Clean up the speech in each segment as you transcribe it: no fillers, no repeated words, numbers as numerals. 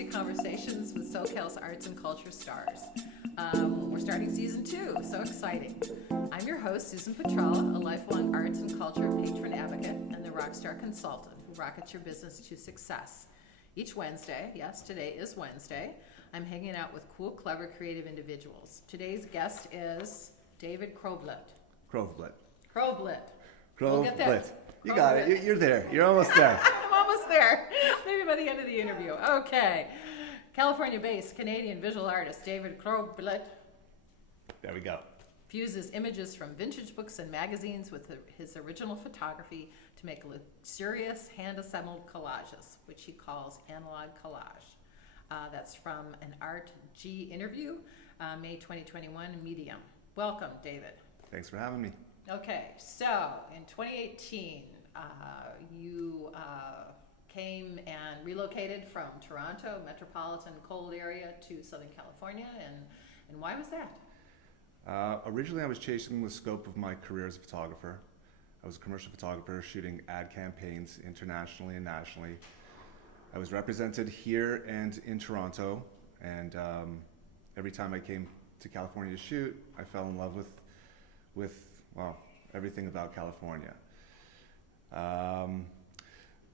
Classy Conversations with SoCal's Arts and Culture Stars. We're starting season 2, so exciting. I'm your host, Susan Petrella, a lifelong arts and culture patron advocate and the rockstar consultant who rockets your business to success. Each Wednesday, yes, today is Wednesday, I'm hanging out with cool, clever, creative individuals. Today's guest is David Krovblit. Krovblit. We'll get that. You got it. You're there. You're almost there. I'm almost there. Maybe by the end of the interview. Okay. California-based Canadian visual artist David Krovblit There we go. fuses images from vintage books and magazines with his original photography to make luxurious hand-assembled collages, which he calls analog collage. That's from an Art G interview, May 2021, Medium. Welcome, David. Thanks for having me. Okay, so in 2018, you came and relocated from Toronto, metropolitan cold area, to Southern California, and why was that? Originally, I was chasing the scope of my career as a photographer. I was a commercial photographer shooting ad campaigns internationally and nationally. I was represented here and in Toronto, and every time I came to California to shoot, I fell in love with everything about California.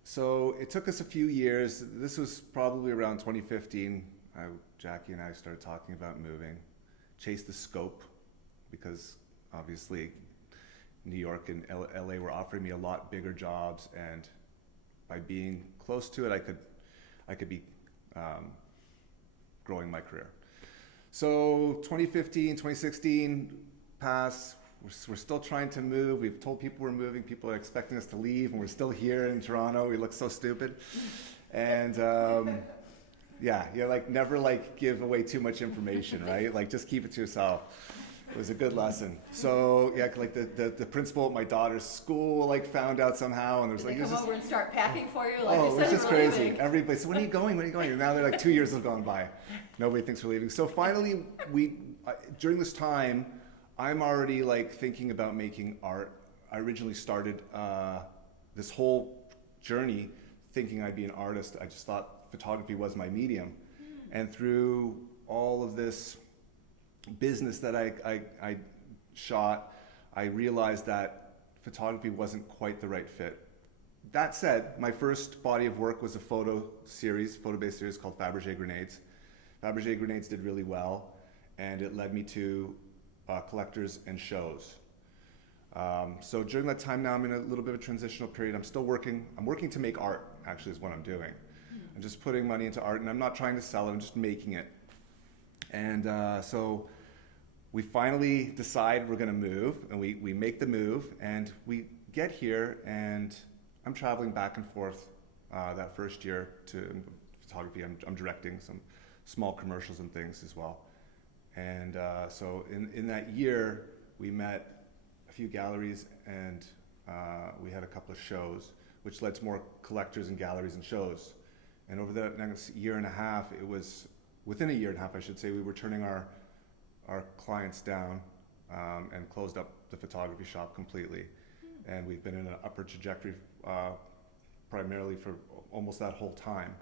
So it took us a few years. This was probably around 2015. Jackie and I started talking about moving, chase the scope, because obviously New York and LA were offering me a lot bigger jobs, and by being close to it, I could be growing my career. So 2015, 2016 passed. We're still trying to move. We've told people we're moving. People are expecting us to leave, and we're still here in Toronto. We look so stupid. And never give away too much information, right? Like, just keep it to yourself. It was a good lesson. So the principal at my daughter's school found out somehow, and there was Did they come over and start packing for you? Like it was just crazy. Leaving. Everybody said, "When are you going? When are you going?" And now they're 2 years have gone by. Nobody thinks we're leaving. So finally, during this time, I'm already thinking about making art. I originally started this whole journey thinking I'd be an artist. I just thought photography was my medium. And through all of this business that I shot, I realized that photography wasn't quite the right fit. That said, my first body of work was a photo-based series called Fabergé Grenades. Fabergé Grenades did really well, and it led me to collectors and shows. So during that time now, I'm in a little bit of a transitional period. I'm still working. I'm working to make art, actually, is what I'm doing. I'm just putting money into art, and I'm not trying to sell it. I'm just making it. And so we finally decide we're going to move, and we make the move, and we get here, and I'm traveling back and forth that first year to photography. I'm directing some small commercials and things as well. And so in that year, we met a few galleries, and we had a couple of shows, which led to more collectors and galleries and shows. And over the next year and a half, within a year and a half, I should say, we were turning our clients down and closed up the photography shop completely. And we've been in an upward trajectory primarily for almost that whole time.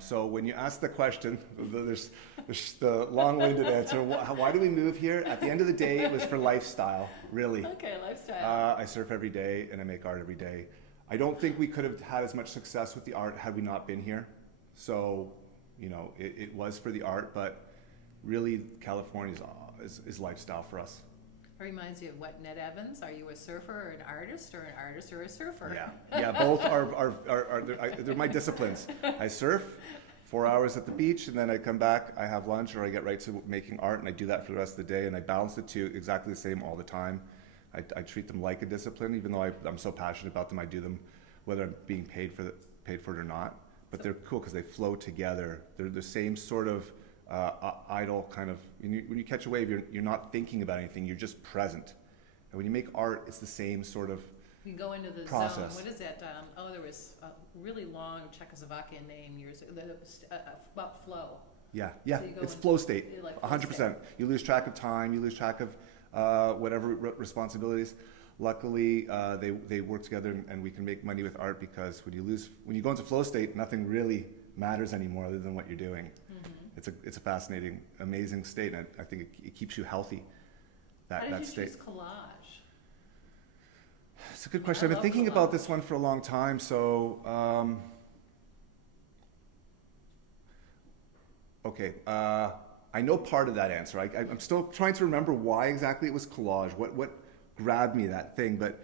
So when you ask the question, there's the long-winded answer, why do we move here? At the end of the day, it was for lifestyle, really. Okay, lifestyle. I surf every day, and I make art every day. I don't think we could have had as much success with the art had we not been here. So, it was for the art, but really California is lifestyle for us. It reminds you of what, Ned Evans? Are you a surfer or an artist or a surfer? Yeah, both are they're my disciplines. I surf 4 hours at the beach, and then I come back, I have lunch, or I get right to making art, and I do that for the rest of the day, and I balance the two exactly the same all the time. I treat them like a discipline, even though I'm so passionate about them. I do them whether I'm being paid for it or not. But they're cool because they flow together. They're the same sort of idle kind of. When you catch a wave, you're not thinking about anything. You're just present. And when you make art, it's the same sort of You go into the process. zone. What is that? There was a really long Czechoslovakian name years ago. About flow. Yeah. So It's flow state. 100%. You lose track of time. You lose track of whatever responsibilities. Luckily, they work together, and we can make money with art, because when you go into flow state, nothing really matters anymore other than what you're doing. Mm-hmm. It's a fascinating, amazing state, and I think it keeps you healthy. How did That you state. choose collage? It's a good question. I I've been love thinking collage. about this one for a long time. So, okay, I know part of that answer. I'm still trying to remember why exactly it was collage. What grabbed me, that thing. But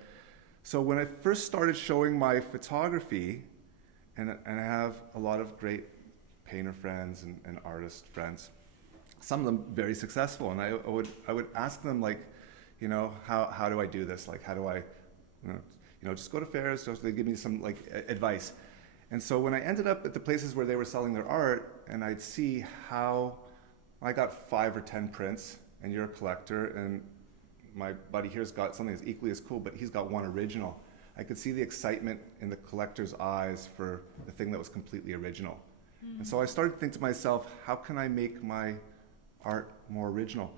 so when I first started showing my photography, and I have a lot of great painter friends and artist friends, some of them very successful, and I would ask them, like, you know, how do I do this? Like, how do I, just go to fairs. Just they give me some like advice. And so when I ended up at the places where they were selling their art, and I'd see how I got 5 or 10 prints, and you're a collector, and my buddy here's got something that's equally as cool, but he's got one original. I could see the excitement in the collector's eyes for the thing that was completely original. Mm-hmm. And so I started to think to myself, how can I make my art more original?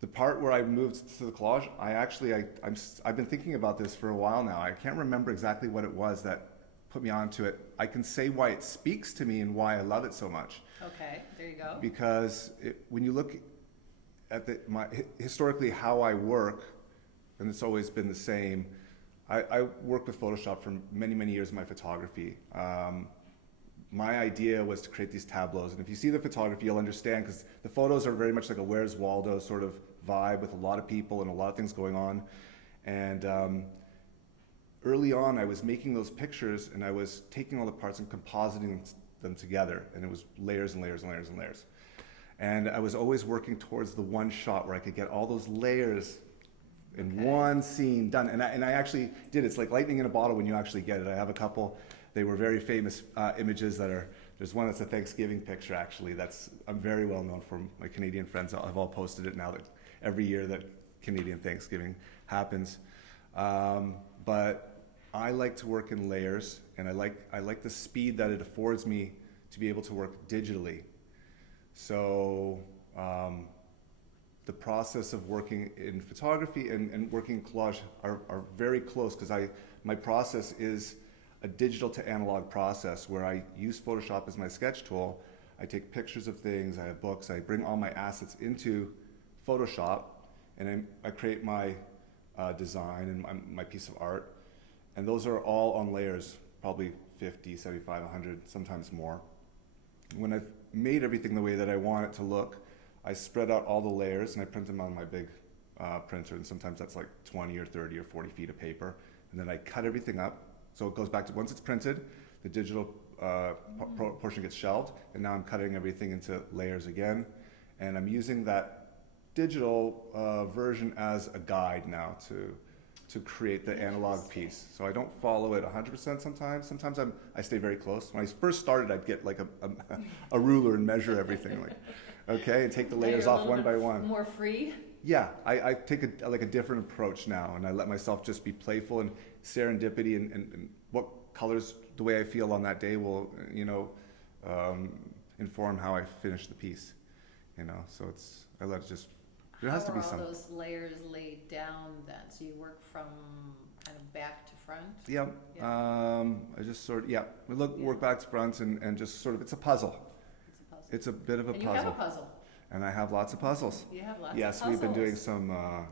The part where I moved to the collage, I've been thinking about this for a while now. I can't remember exactly what it was that put me onto it. I can say why it speaks to me and why I love it so much. Okay, there you go. Because when you look at historically how I work, and it's always been the same. I worked with Photoshop for many, many years in my photography. My idea was to create these tableaus, and if you see the photography, you'll understand, because the photos are very much like a Where's Waldo sort of vibe with a lot of people and a lot of things going on. And early on, I was making those pictures, and I was taking all the parts and compositing them together, and it was layers and layers and layers and layers. And I was always working towards the one shot where I could get all those layers in one scene done. And I actually did. It's like lightning in a bottle when you actually get it. I have a couple. They were very famous images that are, there's one that's a Thanksgiving picture, actually. I'm very well known for. My Canadian friends have all posted it now, that every year that Canadian Thanksgiving happens. But I like to work in layers, and I like the speed that it affords me to be able to work digitally. So the process of working in photography and working in collage are very close, because my process is a digital to analog process where I use Photoshop as my sketch tool. I take pictures of things, I have books, I bring all my assets into Photoshop, and I create my design and my piece of art. And those are all on layers, probably 50, 75, 100, sometimes more. When I've made everything the way that I want it to look, I spread out all the layers and I print them on my big printer, and sometimes that's like 20 or 30 or 40 feet of paper. And then I cut everything up. So it goes back to, once it's printed, the digital portion gets shelved, and now I'm cutting everything into layers again. And I'm using that digital version as a guide now to create the analog piece. So I don't follow it 100% sometimes. Sometimes I stay very close. When I first started, I'd get like a ruler and measure everything, like, okay, and take the layers off one by one. More free? Yeah, I take a different approach now, and I let myself just be playful, and serendipity and what colors, the way I feel on that day will, inform how I finish the piece, so I let it just, there has to be some. How are all those layers laid down then? So you work from kind of back to front? Yeah, I just sort of, work back to front and just sort of, it's a puzzle. It's a puzzle. It's a bit of a and puzzle. You have a puzzle. And I have lots of puzzles. You have lots yes, of puzzles. We've been doing some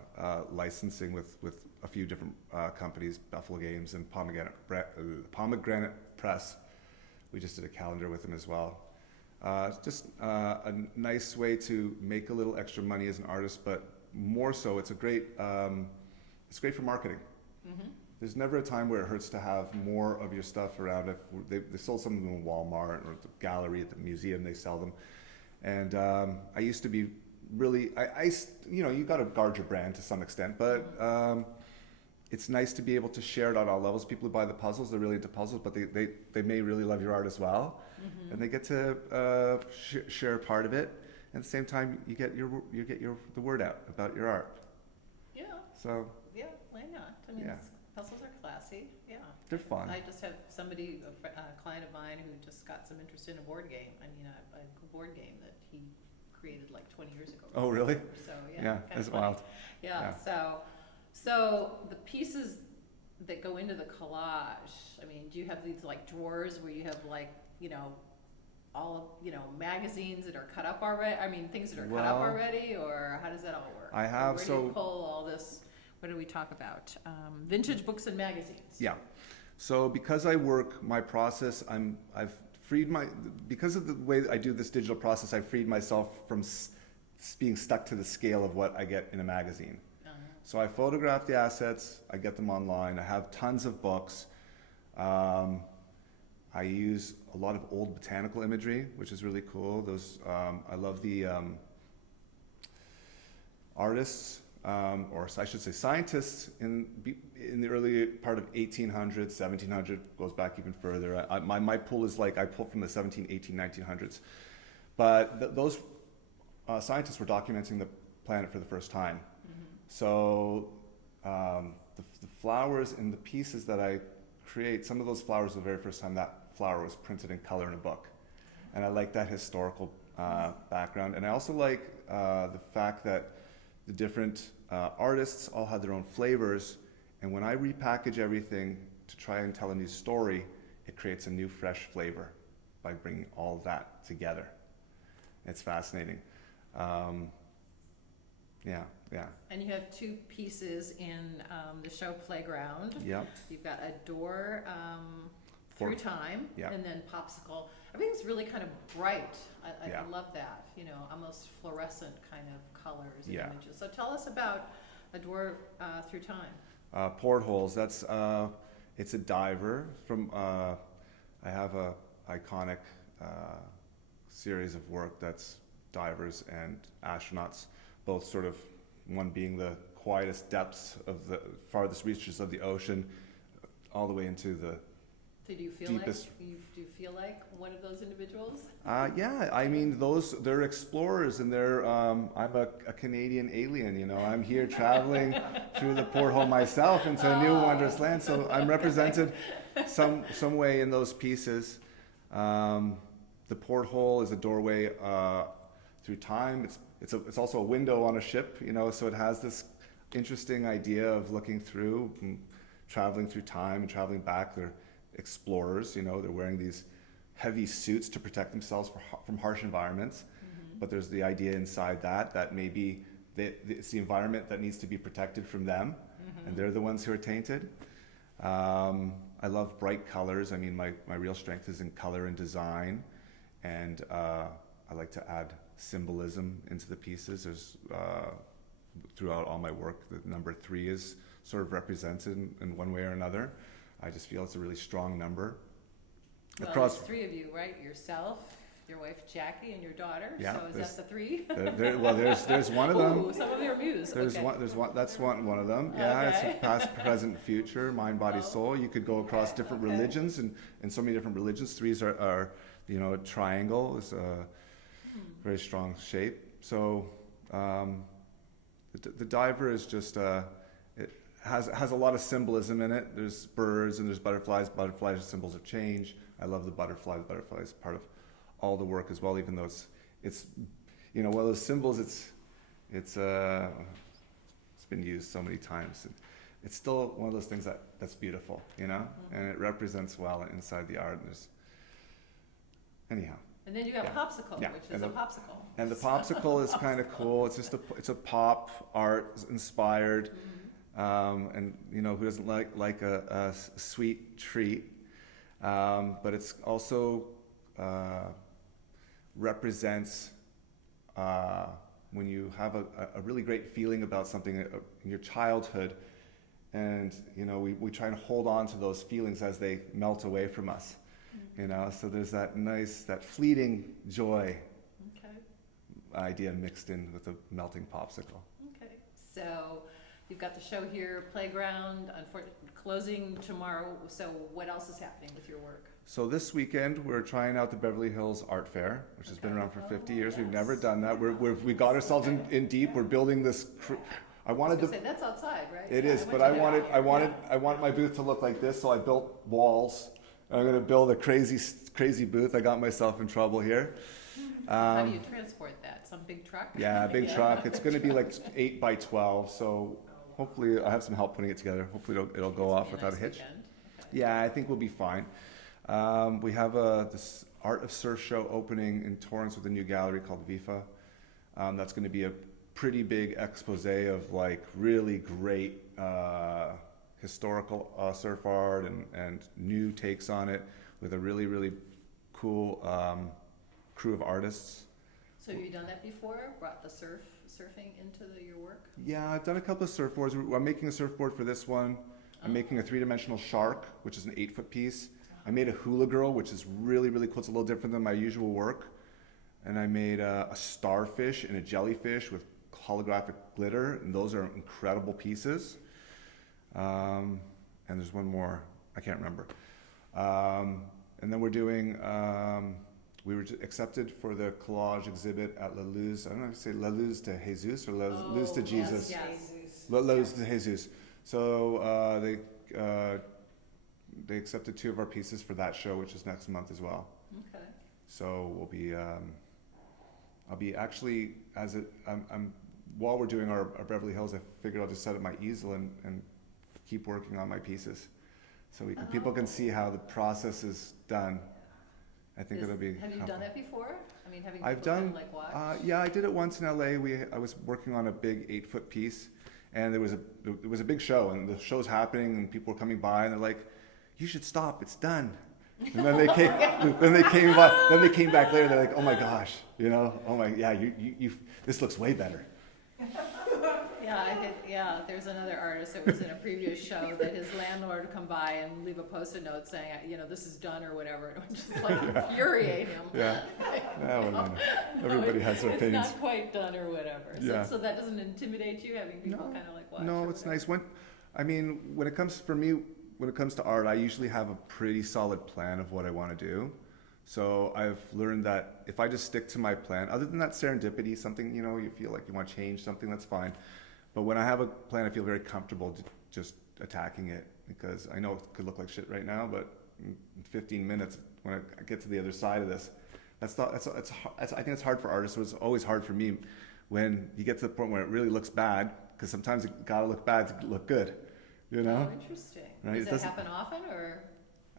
licensing with a few different companies, Buffalo Games and Pomegranate Press. We just did a calendar with them as well. Just a nice way to make a little extra money as an artist, but more so, it's great for marketing. Mm-hmm. There's never a time where it hurts to have more of your stuff around. They sold some of them in Walmart or at the gallery at the museum, they sell them. And I used to be really, you got to guard your brand to some extent, but it's nice to be able to share it on all levels. People who buy the puzzles, they're really into puzzles, but they may really love your art as well, mm-hmm. and they get to share part of it. And at the same time, you get the word out about your art. Yeah. So. Yeah, why not? I mean, puzzles are classy. Yeah. They're fun. I just have somebody, a client of mine, who just got some interest in a board game. I mean, a board game that he created like 20 years ago. Oh, really? So yeah, that's wild. Yeah. So the pieces that go into the collage, I mean, do you have these like drawers where you have like, all magazines that are cut up already? I mean, things that are cut up Well, already, or how does that all work? I have, Where do so- you pull all this? What do we talk about? Vintage books and magazines. Yeah. So because I work my process, I've freed because of the way I do this digital process, I've freed myself from being stuck to the scale of what I get in a magazine. So I photograph the assets, I get them online, I have tons of books. I use a lot of old botanical imagery, which is really cool. I love the artists, or I should say scientists in the early part of 1800s, 1700, goes back even further. My pool is I pull from the 17, 18, 1900s. But those scientists were documenting the planet for the first time. Mm-hmm. So the flowers and the pieces that I create, some of those flowers, the very first time that flower was printed in color in a book. And I like that historical background. And I also like the fact that the different artists all had their own flavors. And when I repackage everything to try and tell a new story, it creates a new fresh flavor by bringing all of that together. It's fascinating. Yeah. And you have two pieces in the show Playground. Yep. You've got a door through time, Yep. and then popsicle. Everything's really kind of bright. I Yeah. love that. Almost fluorescent kind of colors and Yeah. images. So tell us about a door through time. Portholes. It's a diver from. I have a iconic series of work that's divers and astronauts, both sort of one being the quietest depths of the farthest reaches of the ocean, all the way into the So do you feel deepest. do you feel like one of those individuals? Yeah, I mean, they're explorers, and I'm a Canadian alien, I'm here traveling through the porthole myself into a new wondrous land, so I'm represented some way in those pieces. The porthole is a doorway through time. It's also a window on a ship, so it has this interesting idea of looking through and traveling through time and traveling back. They're explorers, they're wearing these heavy suits to protect themselves from harsh environments. Mm-hmm. But there's the idea inside that maybe it's the environment that needs to be protected from them, mm-hmm. and they're the ones who are tainted. I love bright colors. I mean, my real strength is in color and design, and I like to add symbolism into the pieces. There's throughout all my work, the number 3 is sort of represented in one way or another. I just feel it's a really strong number. Well, there's 3 of you, right? Yourself, your wife Jackie, and your daughter. Yeah, so is that the 3? There's one of them. Ooh, some of your muse. There's okay. one. That's one of them. Yeah, Okay. It's a past, present, future, mind, body, soul. You could go across different religions, and so many different religions. 3s are a triangle is a very strong shape. So the diver is just it has a lot of symbolism in it. There's birds and there's butterflies. Butterflies are symbols of change. I love the butterfly. The butterfly is part of all the work as well, even though it's one of those symbols. It's been used so many times. It's still one of those things that's beautiful, mm-hmm. and it represents well inside the art. Anyhow. And then you have popsicle, Yeah, which is a popsicle. And the popsicle is kind of cool. It's a pop art inspired, mm-hmm. And who doesn't like a sweet treat? But it's also represents when you have a really great feeling about something in your childhood, and we try and hold on to those feelings as they melt away from us. Mm-hmm. So there's that fleeting joy idea mixed in with the melting popsicle. Okay, so you've got the show here, Playground, closing tomorrow. So what else is happening with your work? So this weekend we're trying out the Beverly Hills Art Fair, which has been around for 50 years. Yes. We've never done that. We got ourselves in deep. We're building this. I wanted to say that's outside, right? It is, but I want my booth to look like this, so I built walls. I'm going to build a crazy booth. I got myself in trouble here. How do you transport that? Some big truck? Yeah, big truck. It's going to be like 8 by 12, so hopefully I have some help putting it together. Hopefully it'll go off without a hitch. Okay. Yeah, I think we'll be fine. We have this Art of Surf show opening in Torrance with a new gallery called Vifa. That's going to be a pretty big expose of like really great historical surf art and new takes on it with a really, really cool crew of artists. So have you done that before? Brought the surfing into your work? Yeah, I've done a couple of surfboards. I'm making a surfboard for this one. I'm making a 3-dimensional shark, which is an 8-foot piece. I made a hula girl, which is really, really cool. It's a little different than my usual work. And I made a starfish and a jellyfish with holographic glitter, and those are incredible pieces. And there's one more, I can't remember. And then we're doing, we were accepted for the collage exhibit at La Luz. I don't know if you say La Luz de Jesus or La Luz de Jesus. Yes. La Luz de Jesus. So they accepted 2 of our pieces for that show, which is next month as well. Okay. So we'll be, I'll be actually, while we're doing our Beverly Hills, I figured I'll just set up my easel and keep working on my pieces. So people can see how the process is done. I think it'll be Have you helpful. done that before? I mean, having I've people done, kind of like watch? yeah, I did it once in LA. I was working on a big 8-foot piece, and it was a big show, and the show's happening, and people were coming by, and they're like, "You should stop. It's done." And then they came, then they came back later. They're like, "Oh my gosh, oh my, yeah, you this looks way better." Yeah, there's another artist that was in a previous show that his landlord would come by and leave a post-it note saying, this is done or whatever. It would just like infuriate him. Yeah. Everybody has their opinions. It's not quite done or whatever. Yeah. So that doesn't intimidate you, having people kind of like watch? No, it's nice. When it comes to art, I usually have a pretty solid plan of what I want to do. So I've learned that if I just stick to my plan, other than that serendipity, something, you feel like you want to change something, that's fine. But when I have a plan, I feel very comfortable just attacking it, because I know it could look like shit right now, but in 15 minutes, when I get to the other side of this, I think it's hard for artists. So it's always hard for me when you get to the point where it really looks bad, because sometimes it gotta look bad to look good, Oh, interesting. Right? Does that happen often, or?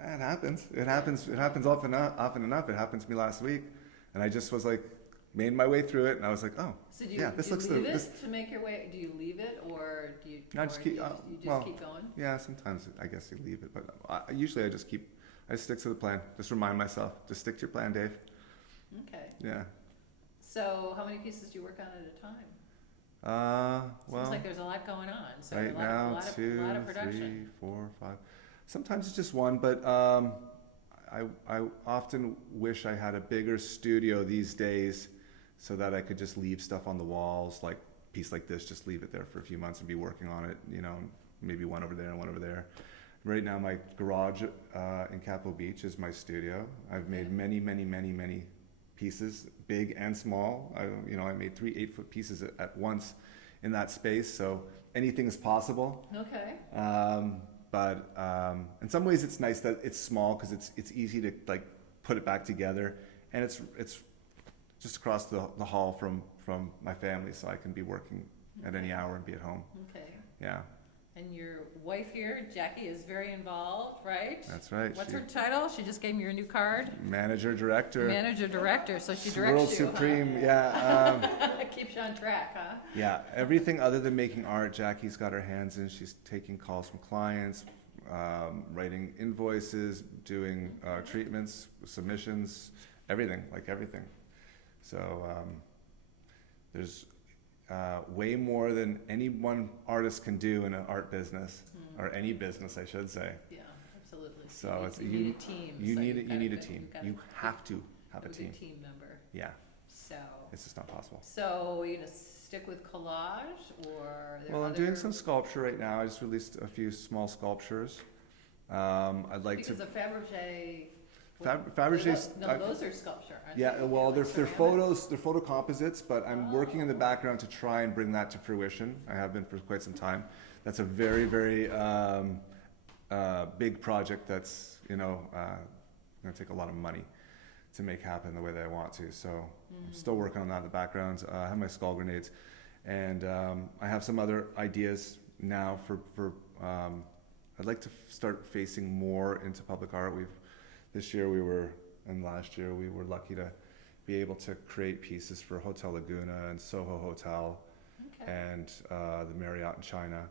It happens. It happens often enough. It happened to me last week, and I just was like, made my way through it, and I was like, oh, so this looks leave it to make your way? Do you leave it, or do you? No, I just keep. keep going. Yeah, sometimes I guess you leave it, but usually I just stick to the plan. Just remind myself, just stick to your plan, Dave. Okay. Yeah. So how many pieces do you work on at a time? Well, seems like there's a lot going on. So right a now, lot 2, of production. 3, 4, 5. Sometimes it's just one, but I often wish I had a bigger studio these days, so that I could just leave stuff on the walls, like a piece like this, just leave it there for a few months and be working on it, maybe one over there and one over there. Right now, my garage in Capitol Beach is my studio. I've made many, many, many, many pieces, big and small. I made 3 8-foot pieces at once in that space, so anything is possible. Okay. But in some ways, it's nice that it's small, because it's easy to like put it back together, and it's just across the hall from my family, so I can be working at any hour and be at home. Okay. Yeah. And your wife here, Jackie, is very involved, right? That's right. What's her title? She just gave me your new card. Manager director. Manager director. So she directs World you. Supreme. Huh? Yeah. Keeps you on track, huh? Yeah. Everything other than making art, Jackie's got her hands in. She's taking calls from clients, writing invoices, doing treatments, submissions, everything. So there's way more than any one artist can do in an art business, or any business, I should say. Yeah, absolutely. So you need a team. You need a team. You have to have a team. Good team member. Yeah. So. It's just not possible. So are you gonna stick with collage, or? Are there Well, I'm doing some sculpture right now. I just released a few small sculptures. I'd like because to. of Fabergé. Fabergé's. No, those are sculpture, aren't Yeah, they? well, they're ceramic? photos, they're photo composites, but I'm working in the background to try and bring that to fruition. I have been for quite some time. That's a very, very big project that's, going to take a lot of money to make happen the way that I want to. So I'm still working on that in the background. I have my skull grenades, and I have some other ideas now for I'd like to start facing more into public art. This year we were And last year we were lucky to be able to create pieces for Hotel Laguna and Soho Hotel and the Marriott in China.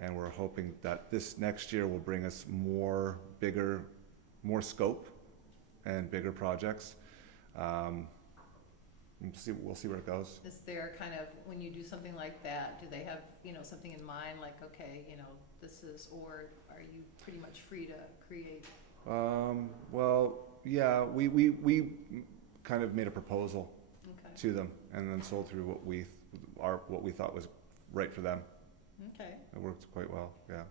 And we're hoping that this next year will bring us more scope and bigger projects. We'll see where it goes. Is there kind of, when you do something like that, do they have, something in mind, like, okay, this is, or are you pretty much free to create? Well, yeah, we kind of made a proposal to them and then sold through what we thought was right for them. Okay. It worked quite well, yeah.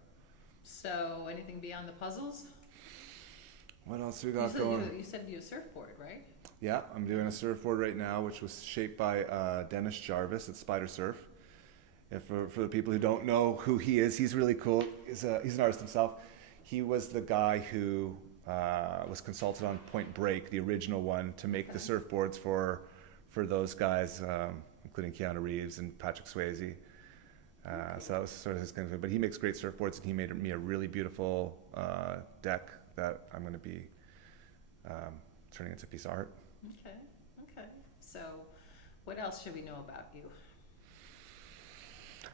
So anything beyond the puzzles? What else we got going? You said you have a surfboard, right? Yeah, I'm doing a surfboard right now, which was shaped by Dennis Jarvis at Spider Surf. If for the people who don't know who he is, he's really cool. He's an artist himself. He was the guy who was consulted on Point Break, the original one, to make the surfboards for those guys, including Keanu Reeves and Patrick Swayze. So that was sort of his kind of thing. But he makes great surfboards, and he made me a really beautiful deck that I'm going to be turning into a piece of art. Okay. So what else should we know about you?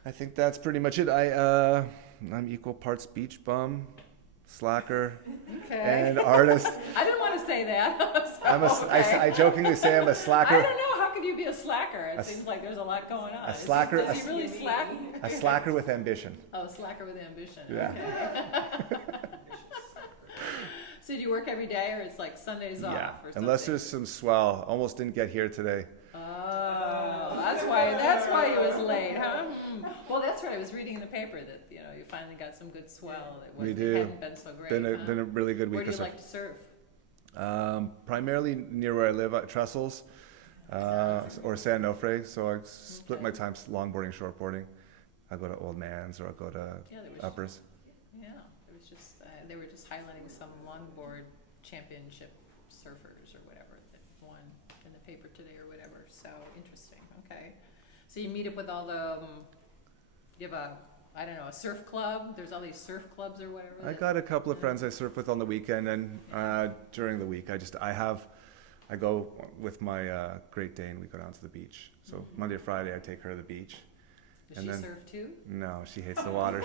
I think that's pretty much it. I'm equal parts beach bum, slacker, and artist. I didn't want to say that. I jokingly say I'm a slacker. I don't know. How could you be a slacker? It seems like there's a lot going on. A slacker. Does he really slack? A slacker with ambition. Oh, slacker with ambition. Yeah. Okay. So do you work every day, or it's like Sundays off? Yeah, or something? unless there's some swell. Almost didn't get here today. Oh, that's why he was late, huh? Well, that's right. I was reading in the paper that you finally got some good swell. It hadn't been so great. Been a really good week. Where do you like to surf? Primarily near where I live at Trestles or San Onofre. So I split my time longboarding, shortboarding. I go to Old Man's or I go to Uppers. They were just highlighting some longboard championship surfers or whatever that won in the paper today or whatever. So interesting. Okay. So you meet up with all the, you have a surf club. There's all these surf clubs or whatever. I got a couple of friends I surf with on the weekend, and during the week I go with my Great Dane. We go down to the beach. So Monday or Friday I take her to the beach. Does she surf too? No, she hates the water.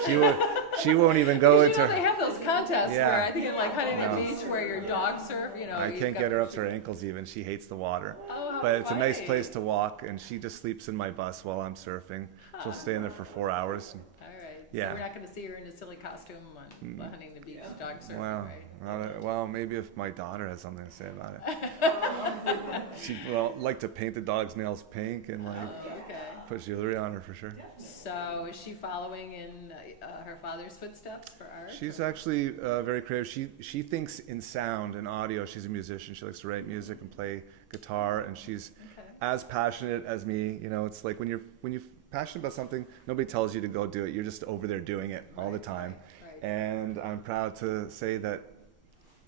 She won't even go into. They have those contests where I think in like Huntington Beach where your dog surf. I can't get her up to her ankles even. She hates the water. Oh, but it's a nice place to walk, and she just sleeps in my bus while I'm surfing. She'll stay in there for 4 hours. All right. Yeah. So we're not going to see her in a silly costume on Huntington Beach dog surfing, right? Well, maybe if my daughter has something to say about it. She'd like to paint the dog's nails pink and put jewelry on her for sure. So is she following in her father's footsteps for art? She's actually very creative. She thinks in sound and audio. She's a musician. She likes to write music and play guitar, and she's as passionate as me. It's like when you're passionate about something, nobody tells you to go do it. You're just over there doing it all the time. Right. And I'm proud to say that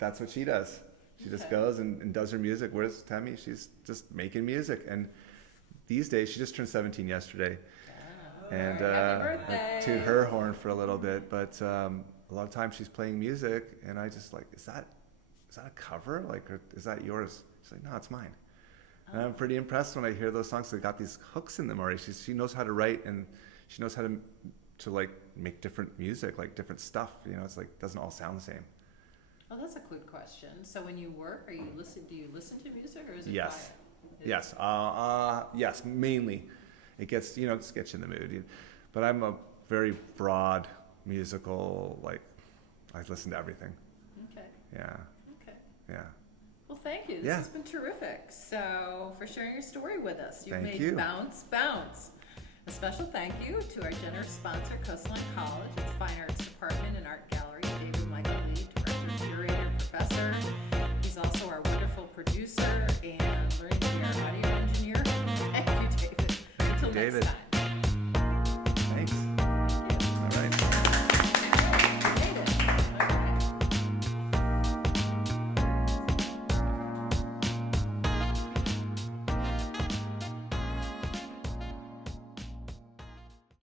that's what she does. She just goes and does her music. Whereas Tammy, she's just making music. And these days, she just turned 17 yesterday. And to her horn for a little bit, but a lot of times she's playing music, and I just like, is that a cover? Like, or is that yours? She's like, no, it's mine. And I'm pretty impressed when I hear those songs. They got these hooks in them already. She knows how to write, and she knows how to like make different music, like different stuff. It's like doesn't all sound the same. Oh, that's a good question. So when you work, do you listen to music, or is it Yes. quiet? Yes, mainly. It gets, just gets you in the mood. But I'm a very broad musical, I listen to everything. Okay. Yeah. Okay. Yeah. Well, thank you. This has been terrific. So for sharing your story with us. You've Thank made you. Bounce Bounce. A special thank you to our generous sponsor, Coastline College, its Fine Arts Department and Art Gallery, David Michael Lee, Director, Curator, Professor. He's also our wonderful producer and learning to be our audio engineer. Thank you, David. Until next time.